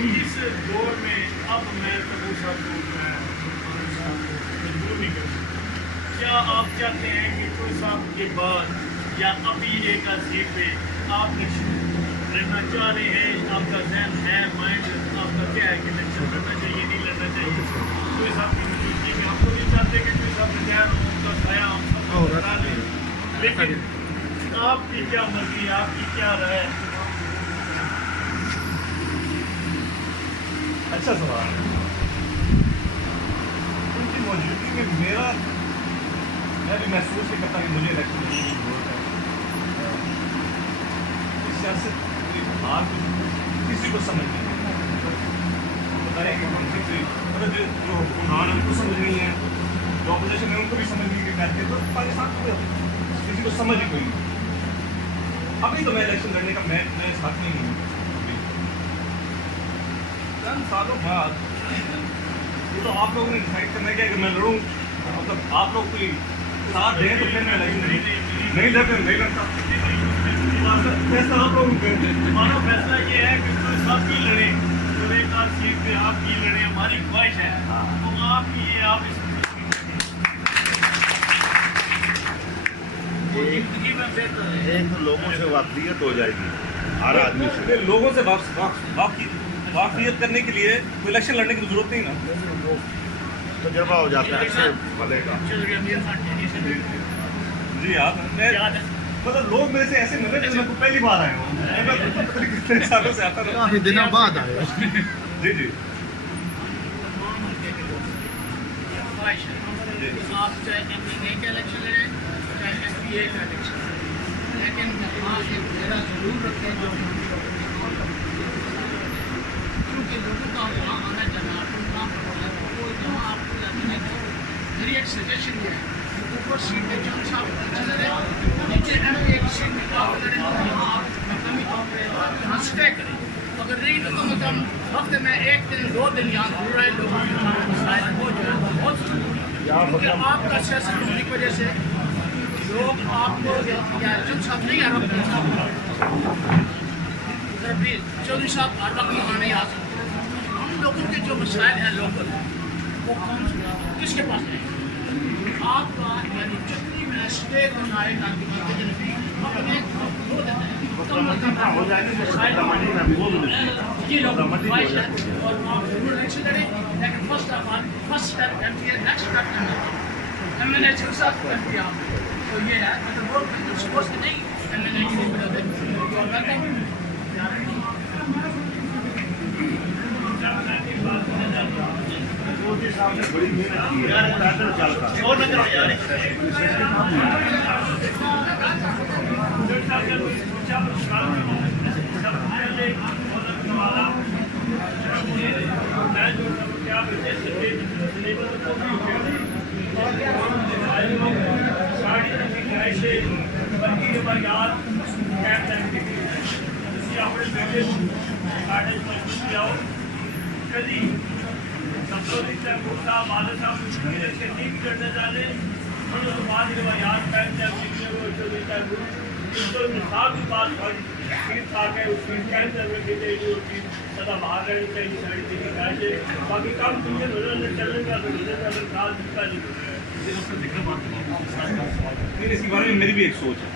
इस दौर में अब मैं कबूर साहब को मजबूर नहीं कर सकता। क्या आप चाहते हैं कि कोई साहब के बाद या अभी एक सीट पे आप लड़ना चाह रहे हैं? आपका जहन है, माइंड आपका क्या है कि इलेक्शन लड़ना चाहिए, नहीं लड़ना चाहिए? कोई साहब की मौजूदगी में हम तो नहीं चाहते कि कोई साहब रिटायर हो, उनका साया हम सब बता दें, लेकिन आपकी क्या मर्जी, आपकी क्या राय? अच्छा सवाल है। उनकी मौजूदगी में मैं भी महसूस नहीं करता कि मुझे इलेक्शन लड़ने की जरूरत है। इस सियासत की हार किसी को समझ नहीं है। बताएं कि मतलब जो हुक्मरान है उनको समझ नहीं है, जो अपोजिशन है उनको भी समझ नहीं करते, तो पाकिस्तान को किसी को समझ ही कोई नहीं। अभी तो मैं इलेक्शन लड़ने का मैं इस हक नहीं हूँ। चंद सालों बाद ये तो आप लोगों ने डिसाइड करना है कि अगर मैं लड़ूँ, मतलब आप लोग कोई साथ दें तो फिर मैं इलेक्शन नहीं लड़ते, नहीं लड़ता। फैसला आप लोग हमारा फैसला ये है कि कोई साहब की लड़े, तो एक आध सीट पे आप की लड़े, हमारी ख्वाहिश है। तो आपकी ये आप इस जिंदगी में बेहतर है। एक लोगों से वाकफियत हो जाएगी हर आदमी से। लोगों से वाकफियत करने के लिए कोई इलेक्शन लड़ने की जरूरत नहीं ना। तजर्बा हो जाता है इससे भले का। जी हाँ, मतलब लोग मेरे से ऐसे मिले जैसे मैं पहली बार आया हूँ। कितने सालों से आता था, काफी दिनों बाद आए। जी जी। आप चाहे MPA का इलेक्शन लड़े, चाहे SPA का इलेक्शन, लेकिन आप एक मेरा जरूर रखें जो क्योंकि लोगों का वहाँ आना जाना काम आपको लगने को मेरी एक सजेशन ये है, ऊपर सीट पे जो साहब चले रहे, नीचे MPA की सीट पे आप लड़े, वहाँ आप कमी यहाँ स्टे करें। अगर नहीं तो कम से कम हफ्ते में 1 दिन 2 दिन यहाँ घूर रहे लोगों के मसाइल हो जाए बहुत जरूरी है। क्योंकि आपका सियासत होने की वजह से लोग आपको या जो साहब नहीं आ रहा प्लीज चौधरी साहब हर वक्त वहाँ नहीं आ सकते। हम लोगों के जो मसाइल हैं लोकल वो कौन किसके पास है? आपका यानी जितनी में स्टे बनाए ताकि अपने हो देते हैं हो जाएगी ये लोग ख्वाहिश है और आप जरूर इलेक्शन लड़ें, लेकिन first step MPA, next step MNA के साथ MPA। तो ये है मतलब वो सपोज कि नहीं MNA की नहीं बदलते मोदी साहब ने बड़ी मेहनत की है, पैदल चलता और नजर यार बाकी काम इसके बारे में मेरी भी एक सोच है,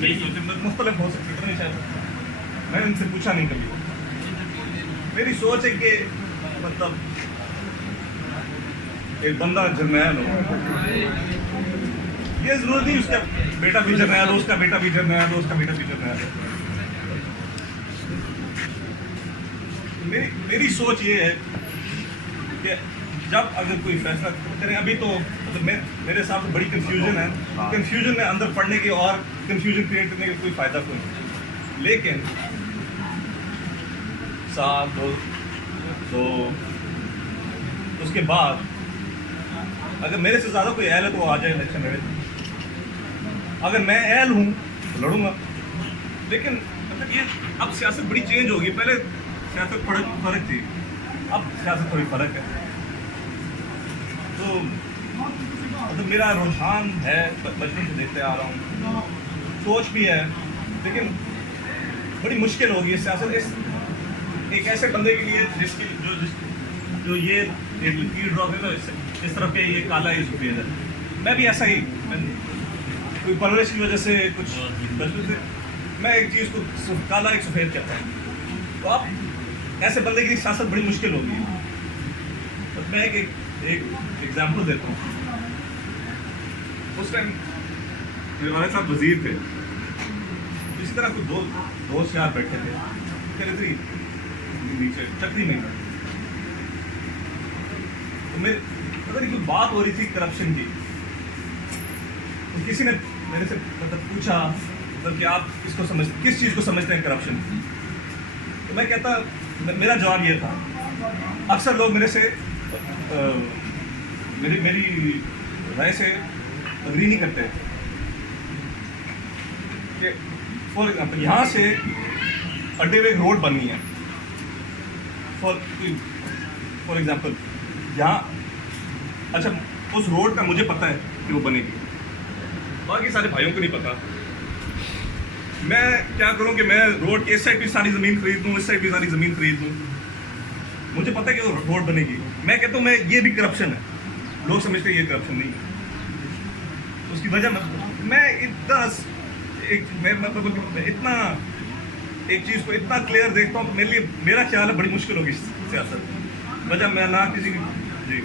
मेरी सोच मुख्तलिफ हो सकती है, शायद मैंने इनसे पूछा नहीं कभी। मेरी सोच है कि मतलब एक बंदा जर्नैल हो, ये जरूरत नहीं उसका बेटा भी जर्नैल हो, उसका बेटा भी जर्नैल हो, उसका बेटा भी जर्नैल हो। मेरी सोच ये है कि जब अगर कोई फैसला करें, अभी तो मतलब मेरे हिसाब से बड़ी कंफ्यूजन है, कंफ्यूजन में अंदर पढ़ने के और कंफ्यूजन क्रिएट करने का कोई फायदा कोई नहीं। लेकिन साल दो उसके बाद अगर मेरे से ज़्यादा कोई अहल है तो वो आ जाए इलेक्शन लड़े। अगर मैं अहल हूँ तो लड़ूंगा। लेकिन मतलब ये अब सियासत बड़ी चेंज होगी, पहले सियासत फ़र्क थी, अब सियासत थोड़ी फ़र्क है। तो मतलब मेरा रुझान है, बचपन से देखते आ रहा हूँ, सोच भी है, लेकिन बड़ी मुश्किल होगी सियासत। एक ऐसे बंदे के लिए जिसकी जो ये एक लकीर ड्रॉ है ना, इस तरफ के ये काला ये सफ़ेद है। मैं भी ऐसा ही, कोई परवरिश की वजह से कुछ बचपन से मैं एक चीज़ को काला एक सफ़ेद कहता हूँ। तो आप ऐसे बंदे की सियासत बड़ी मुश्किल होगी। तो मैं एक एग्जाम्पल देता हूँ। उस टाइम मेरे वाले साहब वजीर थे, इसी तरह कुछ दोस्त यार बैठे थे नीचे चक्री में। तो मैं अगर कोई बात हो रही थी करप्शन की, तो किसी ने मेरे से मतलब पूछा मतलब कि आप इसको समझते, किस चीज़ को समझते हैं करप्शन। तो मैं कहता, मेरा जवाब ये था, अक्सर लोग मेरे से मेरी राय से अग्री नहीं करते। फॉर एग्जाम्पल यहाँ से अड्डे में एक रोड बननी है, फॉर एग्जाम्पल यहाँ, अच्छा उस रोड का मुझे पता है कि वो बनेगी, बाकी सारे भाइयों को नहीं पता। मैं क्या करूँ कि मैं रोड के इस साइड भी सारी ज़मीन खरीद लूँ, इस साइड भी सारी ज़मीन खरीद लूँ, मुझे पता है कि वो रोड बनेगी। मैं कहता हूँ मैं ये भी करप्शन है, लोग समझते हैं ये करप्शन नहीं है। उसकी वजह मैं इतना इतना एक चीज़ को इतना क्लियर देखता हूँ, मेरे लिए मेरा ख्याल है बड़ी मुश्किल होगी सियासत। वजह मैं ना किसी की जी